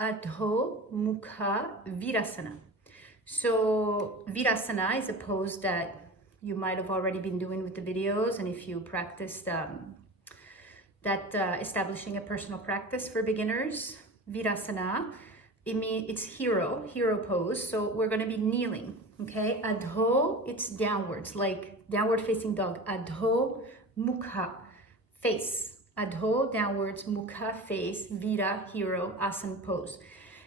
Adho Mukha Virāsana. So Virasana is a pose that you might have already been doing with the videos, and if you practiced establishing a personal practice for beginners, Virasana, it's hero pose. So we're going to be kneeling, okay? Adho, it's downwards, like downward facing dog. Adho Mukha, face. Adho, downwards, Mukha, face, Vira, hero, Asana pose.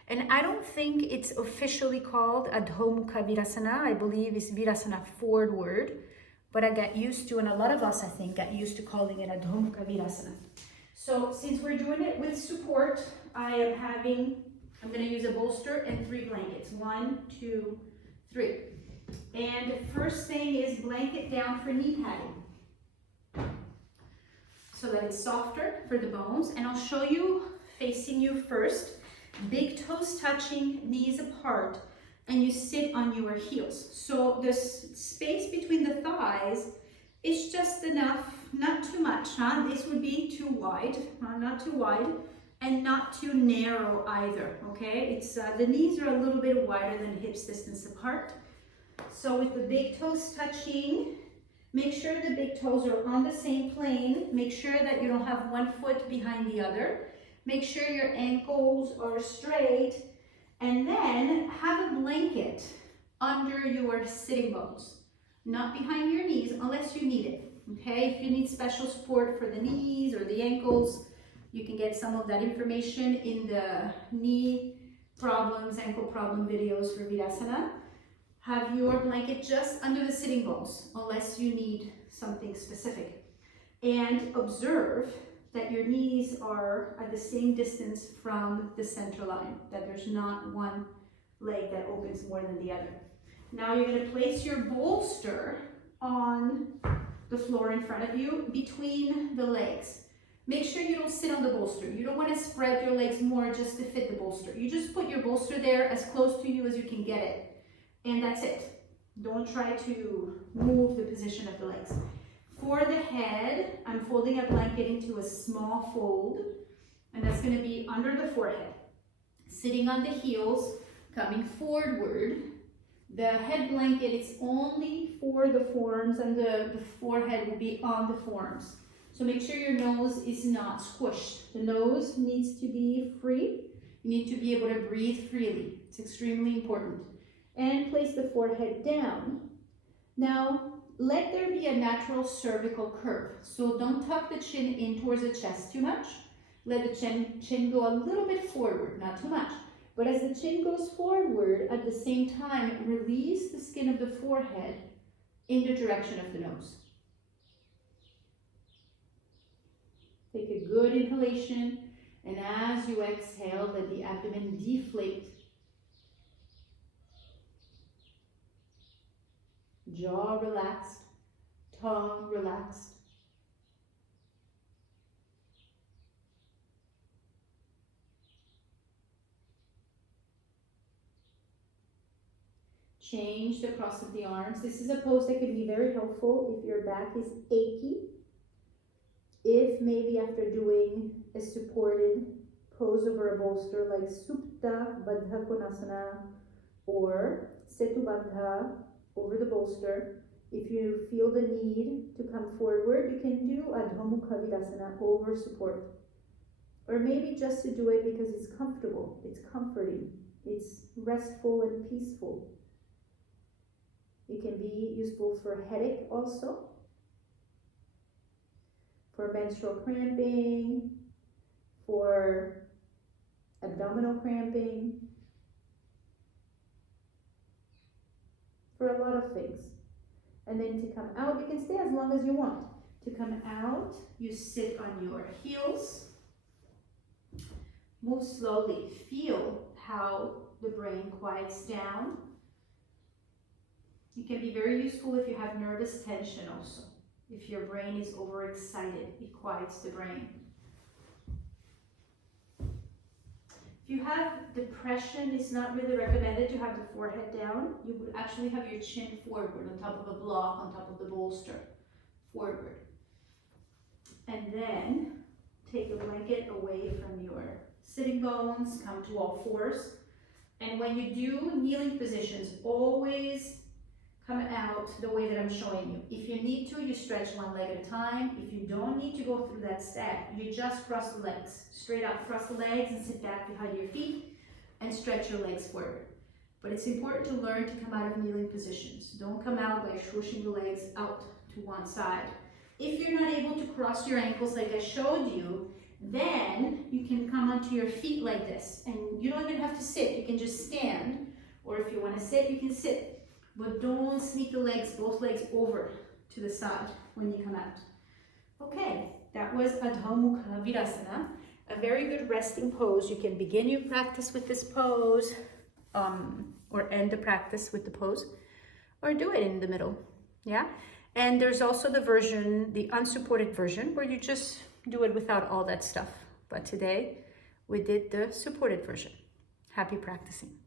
And I don't think it's officially called Adho Mukha Virāsana. I believe it's Virasana forward, but I got used to, and a lot of us, I think, got used to calling it Adho Mukha Virāsana. So since we're doing it with support, I'm going to use a bolster and 3 blankets. 1, 2, 3. And the first thing is blanket down for knee padding, so that it's softer for the bones. And I'll show you facing you first. Big toes touching, knees apart, and you sit on your heels. So the space between the thighs is just enough, not too much, huh? This would be too wide, not too wide, and not too narrow either, okay? It's the knees are a little bit wider than hips distance apart. So with the big toes touching, make sure the big toes are on the same plane. Make sure that you don't have one foot behind the other. Make sure your ankles are straight, and then have a blanket under your sitting bones, not behind your knees unless you need it, okay? If you need special support for the knees or the ankles, you can get some of that information in the knee problems, ankle problem videos for Virasana. Have your blanket just under the sitting bones unless you need something specific. And observe that your knees are at the same distance from the center line, that there's not one leg that opens more than the other. Now you're going to place your bolster on the floor in front of you between the legs. Make sure you don't sit on the bolster. You don't want to spread your legs more just to fit the bolster. You just put your bolster there as close to you as you can get it. And that's it. Don't try to move the position of the legs. For the head, I'm folding a blanket into a small fold, and that's going to be under the forehead. Sitting on the heels, coming forward. The head blanket is only for the forearms, and the forehead will be on the forearms. So make sure your nose is not squished. The nose needs to be free. You need to be able to breathe freely. It's extremely important. And place the forehead down. Now, let there be a natural cervical curve. So don't tuck the chin in towards the chest too much. Let the chin go a little bit forward, not too much. But as the chin goes forward, at the same time, release the skin of the forehead in the direction of the nose. Take a good inhalation, and as you exhale, let the abdomen deflate. Jaw relaxed, tongue relaxed. Change the cross of the arms. This is a pose that can be very helpful if your back is achy. If maybe after doing a supported pose over a bolster like Supta Baddha Konasana or Setu Baddha over the bolster, if you feel the need to come forward, you can do Adho Mukha Virāsana over support. Or maybe just to do it because it's comfortable, it's comforting, it's restful and peaceful. It can be useful for headache also, for menstrual cramping, for abdominal cramping, for a lot of things. And then to come out, you can stay as long as you want. To come out, you sit on your heels. Move slowly. Feel how the brain quiets down. It can be very useful if you have nervous tension also. If your brain is overexcited, it quiets the brain. If you have depression, it's not really recommended to have the forehead down. You would actually have your chin forward on top of a block, on top of the bolster, forward. And then take a blanket away from your sitting bones, come to all fours. And when you do kneeling positions, always come out the way that I'm showing you. If you need to, you stretch one leg at a time. If you don't need to go through that step, you just cross the legs. Straight up, cross the legs and sit back behind your feet and stretch your legs forward. But it's important to learn to come out of kneeling positions. Don't come out by swooshing the legs out to one side. If you're not able to cross your ankles like I showed you, then you can come onto your feet like this. And you don't even have to sit, you can just stand. Or if you want to sit, you can sit. But don't sneak the legs, both legs over to the side when you come out. Okay, that was Adho Mukha Virāsana, a very good resting pose. You can begin your practice with this pose, or end the practice with the pose, or do it in the middle, yeah? And there's also the version, the unsupported version, where you just do it without all that stuff. But today, we did the supported version. Happy practicing.